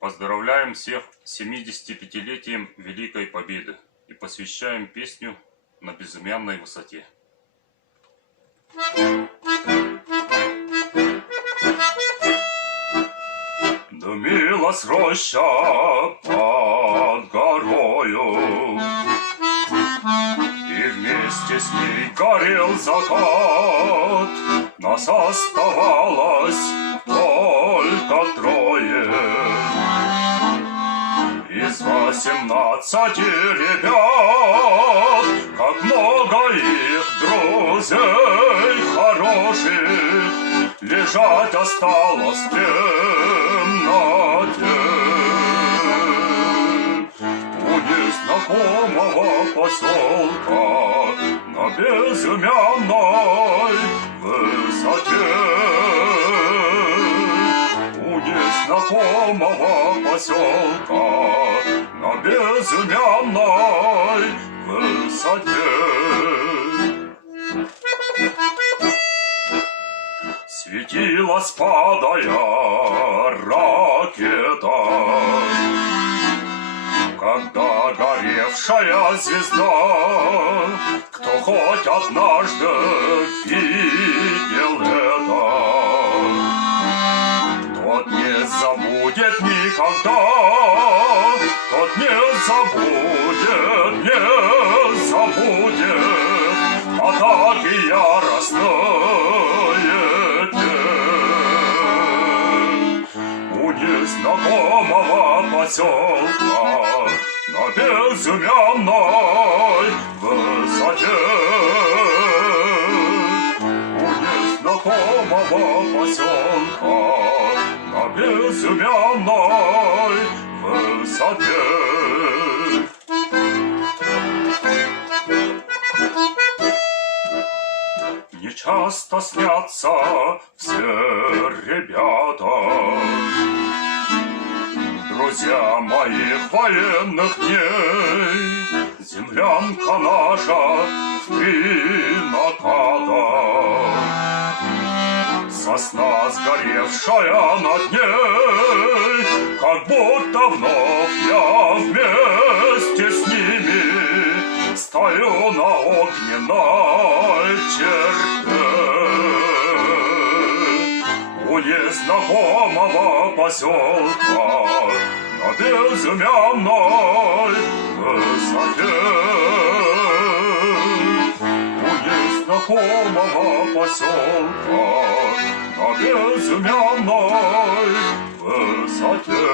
Поздравляем всех с 75-летием Великой Победы и посвящаем песню «На безымянной высоте». Дымилась роща под горою, и вместе с ней горел закат. Нас оставалось только трое из 18 ребят. Как много их друзей хороших лежать осталось в темноте. У незнакомого поселка на безымянной высоте. У незнакомого поселка на безымянной высоте. Светилась, падая, ракета, когда горевшая звезда. Кто хоть однажды видел это, тот не забудет никогда, тот не забудет атаки яростные. У незнакомого поселка на безымянной высоте. У незнакомого поселка на безымянной высоте. Нечасто снятся все ребята, друзья моих военных дней. Землянка наша в 3 наката, сосна сгоревшая над ней. Как будто вновь я вместе с ними стою на огненной черте. У незнакомого поселка на безымянной высоте. У незнакомого поселка на безымянной высоте.